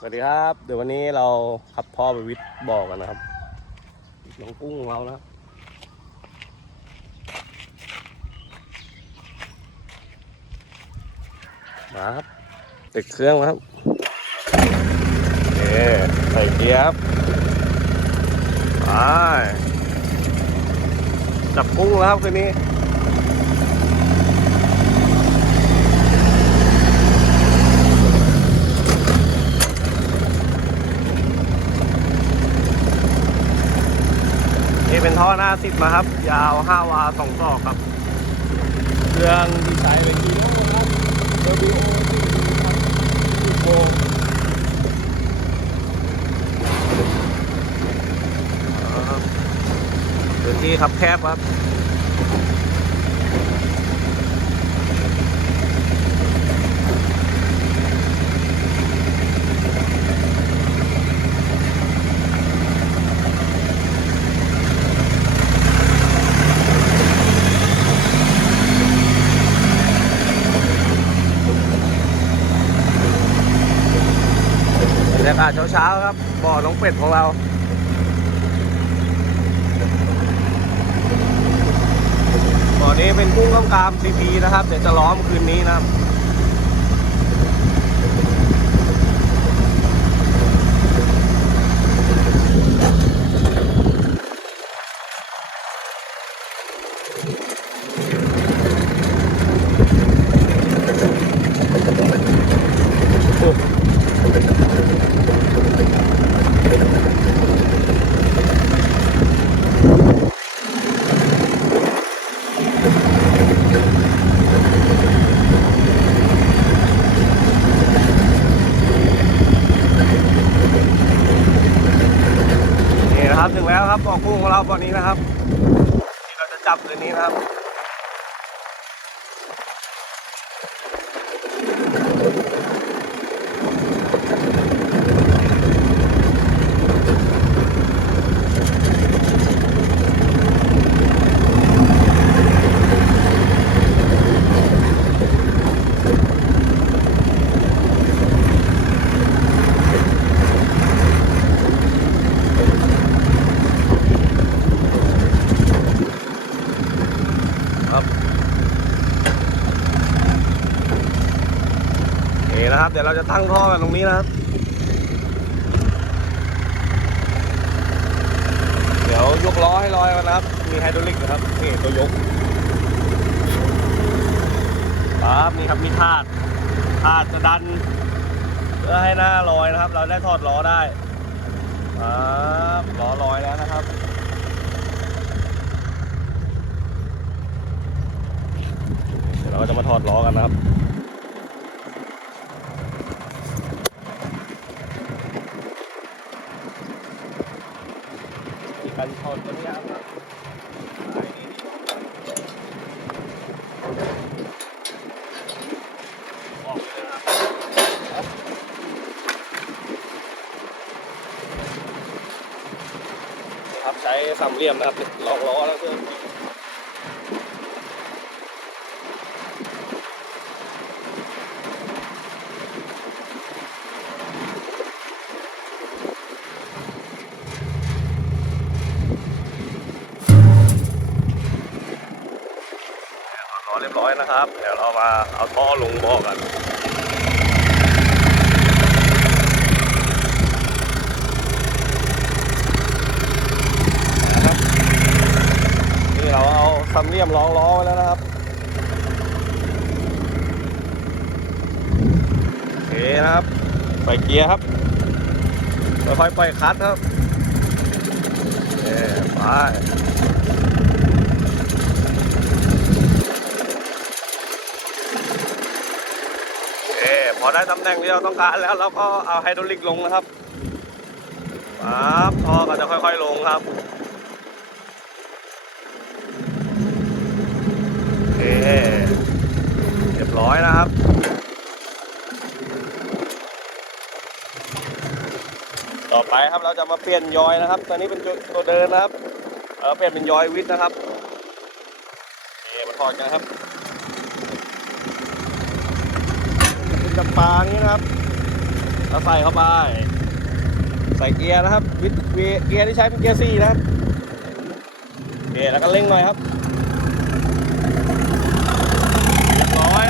สวัสดีครับ เดี๋ยววันนี้เราขับพ่อไปวิทย์บอกกันนะครับน้องกุ้งของเรานะครับมาครับติดเครื่องแล้วครับเอใส่เกียร์ครับไปจับกุ้งแล้วครับคืนนี้ นี่เป็นท่อหน้าสิบมาครับ ยาว 5 วาสองศอกครับ เครื่องที่ใช้เป็นดีโอครับเดบิโอครับโบพื้นที่ครับแคบครับ ยากาศเช้าๆครับ บ่อน้องเป็ดของเราบ่อนี้เป็นกุ้งกล้ามกรามซีพีนะครับ เดี๋ยวจะล้อมคืนนี้นะครับ ถึงแล้วครับบ่อกุ้งของเราบ่อนี้นะครับที่เราจะจับคืนนี้นะครับครับ นี่นะครับ เดี๋ยวเราจะตั้งท่อกันตรงนี้นะครับ เดี๋ยวยกล้อให้ลอยกันนะครับ มีไฮดรอลิกนะครับ นี่ตัวยกครับนี่ครับมีธาตุธาตุจะดัน เพื่อให้หน้าลอยนะครับ เราได้ถอดล้อได้ครับล้อลอยแล้วนะครับเดี๋ยวเราก็จะมาถอดล้อกันนะครับ การถอดตัวนี้ครับออกครับใช้สามเหลี่ยมนะครับลอกล้อแล้วเพื่อนรอเรียบร้อยนะครับ เดี๋ยวเรามาเอาท่อลงบ่อกันนะครับนี่เราเอาซัมเลียมรองล้อไว้แล้วนะครับโอเคนะครับปล่อยเกียร์ครับค่อยๆปล่อยคลัตช์ครับเอไป เอพอ ได้ตำแหน่งที่เราต้องการแล้วเราก็เอาไฮดรอลิกลงนะครับปั๊บท่อก็จะค่อยๆลงครับเอเรียบร้อยนะครับต่อไปครับเราจะมาเปลี่ยนยอยนะครับ ตอนนี้เป็นตัวเดินนะครับ เออเปลี่ยนเป็นยอยวิทย์นะครับเอมาถอดกันครับ จากปลานี้นะครับเราใส่เข้าไป ใส่เกียร์นะครับวิเกียร์ที่ใช้เป็นเกียร์สี่นะเกียร์แล้วก็เร่งหน่อยครับร้อย